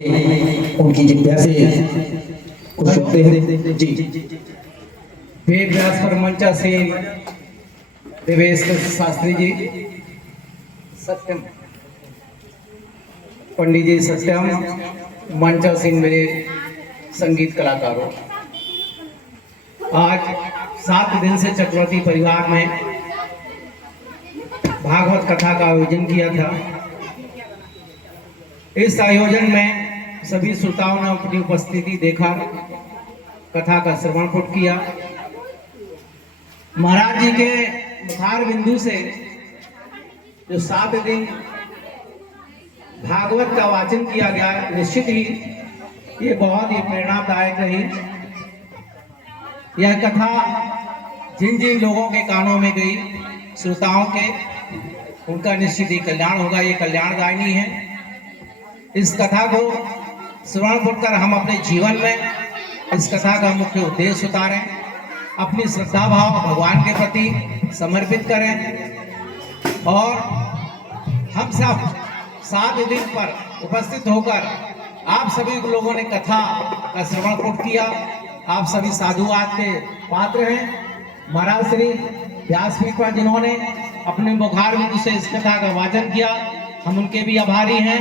उनकी जिज्ञा से कुछ सुनते हैं जी। वेद व्यास पर मंचा से देवेश शास्त्री जी, सत्यम पंडित जी, सत्यम मंचा सिंह, मेरे संगीत कलाकारों। आज 7 दिन से चक्रवर्ती परिवार में भागवत कथा का आयोजन किया था। इस आयोजन में सभी श्रोताओं ने अपनी उपस्थिति देखा, कथा का श्रवण पुट किया। महाराज जी के मुखार बिंदु से जो 7 दिन भागवत का वाचन किया गया, निश्चित ही ये बहुत ही प्रेरणादायक रही। यह कथा जिन जिन लोगों के कानों में गई, श्रोताओं के, उनका निश्चित ही कल्याण होगा। ये कल्याणदायिनी है। इस कथा को श्रवण कर हम अपने जीवन में इस कथा का मुख्य उद्देश्य उतारें, अपनी श्रद्धा भाव भगवान के प्रति समर्पित करें और हम सब 7 दिन पर उपस्थित होकर आप सभी लोगों ने कथा का श्रवण पुट किया। आप सभी साधुवाद के पात्र हैं। महाराज श्री व्यासपीठ पर जिन्होंने अपने मुखार बिंदु से इस कथा का वाचन किया, हम उनके भी आभारी हैं।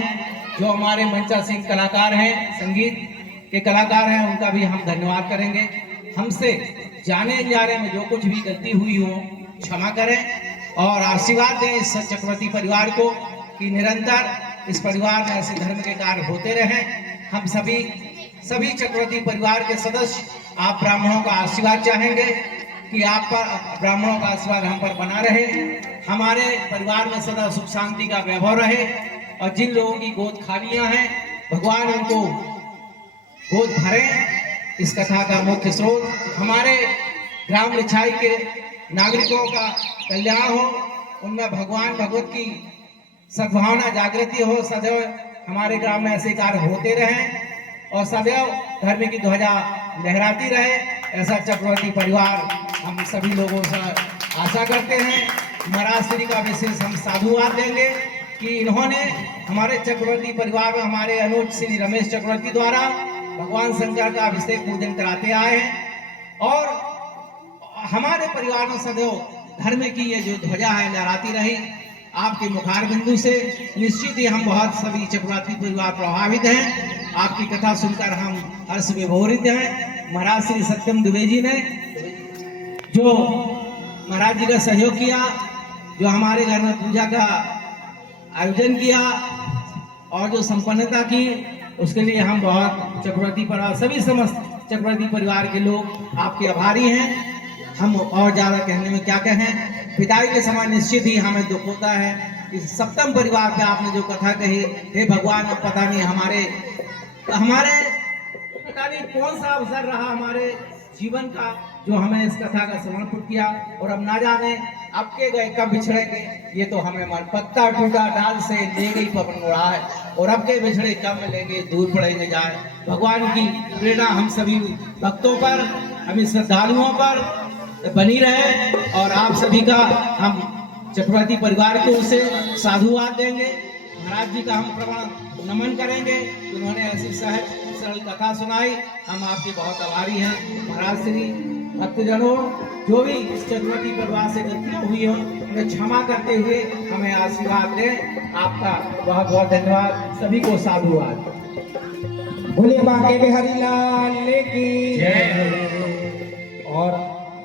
जो हमारे मंचा सिंह कलाकार हैं, संगीत के कलाकार हैं, उनका भी हम धन्यवाद करेंगे। हमसे जाने अनजाने में जो कुछ भी गलती हुई हो क्षमा करें और आशीर्वाद दें इस चक्रवर्ती परिवार को कि निरंतर इस परिवार में ऐसे धर्म के कार्य होते रहें। हम सभी चक्रवर्ती परिवार के सदस्य आप ब्राह्मणों का आशीर्वाद चाहेंगे कि आप पर ब्राह्मणों का आशीर्वाद हम पर बना रहे, हमारे परिवार में सदा सुख शांति का वैभव रहे और जिन लोगों की गोद खालियां हैं, भगवान उनको गोद भरें। इस कथा का मुख्य स्रोत हमारे ग्राम रिछाई के नागरिकों का कल्याण हो, उनमें भगवान भगवत की सद्भावना जागृति हो, सदैव हमारे ग्राम में ऐसे कार्य होते रहें और सदैव धर्म की ध्वजा लहराती रहे। ऐसा चक्रवर्ती परिवार हम सभी लोगों से आशा करते हैं। महाराज श्री का विशेष हम साधुवाद देंगे कि इन्होंने हमारे चक्रवर्ती परिवार में हमारे अनुज श्री रमेश चक्रवर्ती द्वारा भगवान शंकर का अभिषेक पूजन कराते आए हैं और हमारे परिवार में सदैव धर्म की ये जो ध्वजा है लहराती रही। आपके मुखार बिंदु से निश्चित ही हम बहुत सभी चक्रवर्ती परिवार प्रभावित हैं। आपकी कथा सुनकर हम हर्ष विभोरित हैं। महाराज श्री सत्यम दुबे जी ने जो महाराज जी का सहयोग किया, जो हमारे घर में पूजा का आयोजन किया और जो संपन्नता की, उसके लिए हम बहुत चक्रवर्ती परिवार, सभी समस्त चक्रवर्ती परिवार के लोग आपके आभारी हैं। हम और ज़्यादा कहने में क्या कहें। पिताई के समान निश्चित ही हमें दुख होता है कि सप्तम परिवार पे आपने जो कथा कही, हे भगवान, पता नहीं हमारे पता नहीं कौन सा अवसर रहा हमारे जीवन का जो हमें इस कथा का श्रवण पुट किया और अब ना जाने अब के गए कब बिछड़ेंगे। ये तो हमें मन पत्ता टूटा डाल से ले गई पवन उड़ा है और अब के बिछड़े कब मिलेंगे, दूर पड़ेंगे जाए। भगवान की प्रेरणा हम सभी भक्तों पर, हम श्रद्धालुओं पर बनी रहे और आप सभी का हम चक्रवर्ती परिवार को उसे साधुवाद देंगे। महाराज जी का हम प्रणाम नमन करेंगे, उन्होंने ऐसी सहज सरल कथा सुनाई। हम आपके बहुत आभारी हैं। महाराज श्री भक्तजनों, जो भी इस चक्रवर्ती परिवार से गलतियां हुई हो उन्हें क्षमा करते हुए हमें आशीर्वाद दें। आपका बहुत बहुत धन्यवाद। सभी को साधुवाद। बोले बांके बिहारी लाल की जय।